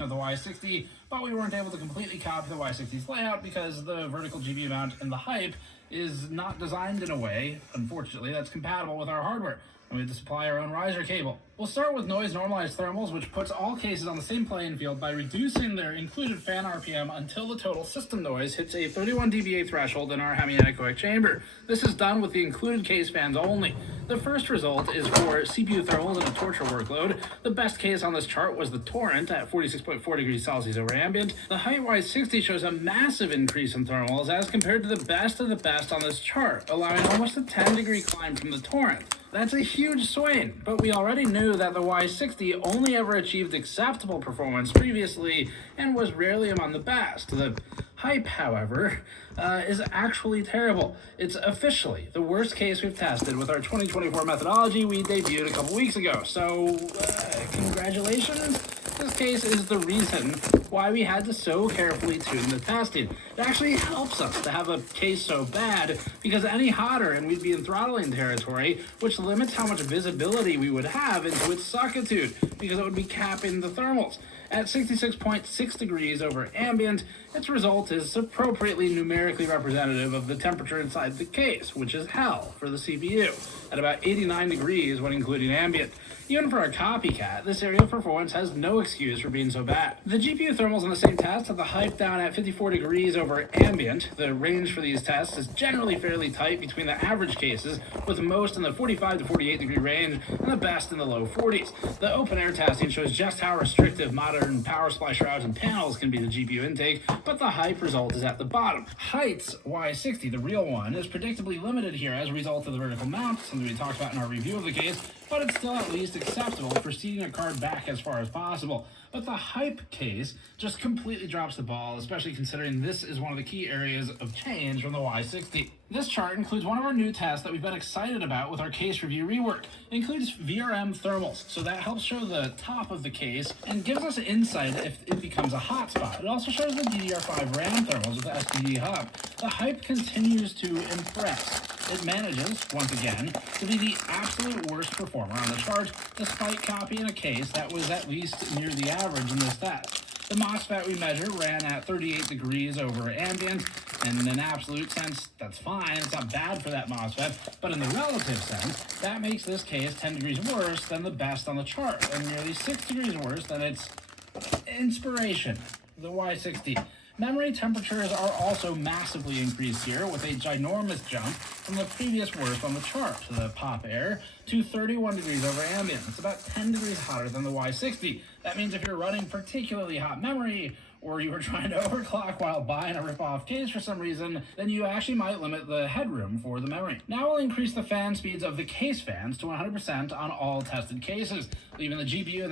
of the Y60, but we weren't able to completely copy the Y60's layout because the vertical GPU mount in the Hype is not designed in a way, unfortunately, that's compatible with our hardware, and we had to supply our own riser cable. We'll start with noise normalized thermals, which puts all cases on the same playing field by reducing their included fan RPM until the total system noise hits a 31 dBA threshold in our hemianechoic chamber. This is done with the included case fans only. The first result is for CPU thermals and a torture workload. The best case on this chart was the Torrent at 46.4 degrees Celsius over ambient. The Height Y60 shows a massive increase in thermals as compared to the best of the best on this chart, allowing almost a 10-degree climb from the Torrent. That's a huge swing, but we already knew that the Y60 only ever achieved acceptable performance previously and was rarely among the best. The Hype, however, is actually terrible. It's officially the worst case we've tested with our 2024 methodology we debuted a couple weeks ago. So, congratulations. This case is the reason why we had to so carefully tune the testing. It actually helps us to have a case so bad because any hotter and we'd be in throttling territory, which limits how much visibility we would have into its sockitude because it would be capping the thermals. At 66.6 degrees over ambient, its result is appropriately numerically representative of the temperature inside the case, which is hell for the CPU, at about 89 degrees when including ambient. Even for a copycat, this area of performance has no excuse for being so bad. The GPU thermals in the same test have the Hype down at 54 degrees over ambient. The range for these tests is generally fairly tight between the average cases, with most in the 45 to 48 degree range and the best in the low 40s. The open air testing shows just how restrictive modern power supply shrouds and panels can be to GPU intake, but the Hype result is at the bottom. Height's Y60, the real one, is predictably limited here as a result of the vertical mount, something we talked about in our review of the case, but it's still at least acceptable for seating a card back as far as possible. But the Hype case just completely drops the ball, especially considering this is one of the key areas of change from the Y60. This chart includes one of our new tests that we've been excited about with our case review rework. It includes VRM thermals, so that helps show the top of the case and gives us insight if it becomes a hotspot. It also shows the DDR5 RAM thermals with the SPD hub. The Hype continues to impress. It manages, once again, to be the absolute worst performer on the chart, despite copying a case that was at least near the average in this test. The MOSFET we measured ran at 38 degrees over ambient, and in an absolute sense, that's fine. It's not bad for that MOSFET, but in the relative sense, that makes this case 10 degrees worse than the best on the chart, and nearly 6 degrees worse than its inspiration, the Y60. Memory temperatures are also massively increased here, with a ginormous jump from the previous worst on the chart, the Pop Air, to 31 degrees over ambient. It's about 10 degrees hotter than the Y60. That means if you're running particularly hot memory, or you were trying to overclock while buying a rip-off case for some reason, then you actually might limit the headroom for the memory. Now we'll increase the fan speeds of the case fans to 100% on all tested cases, leaving the GPU and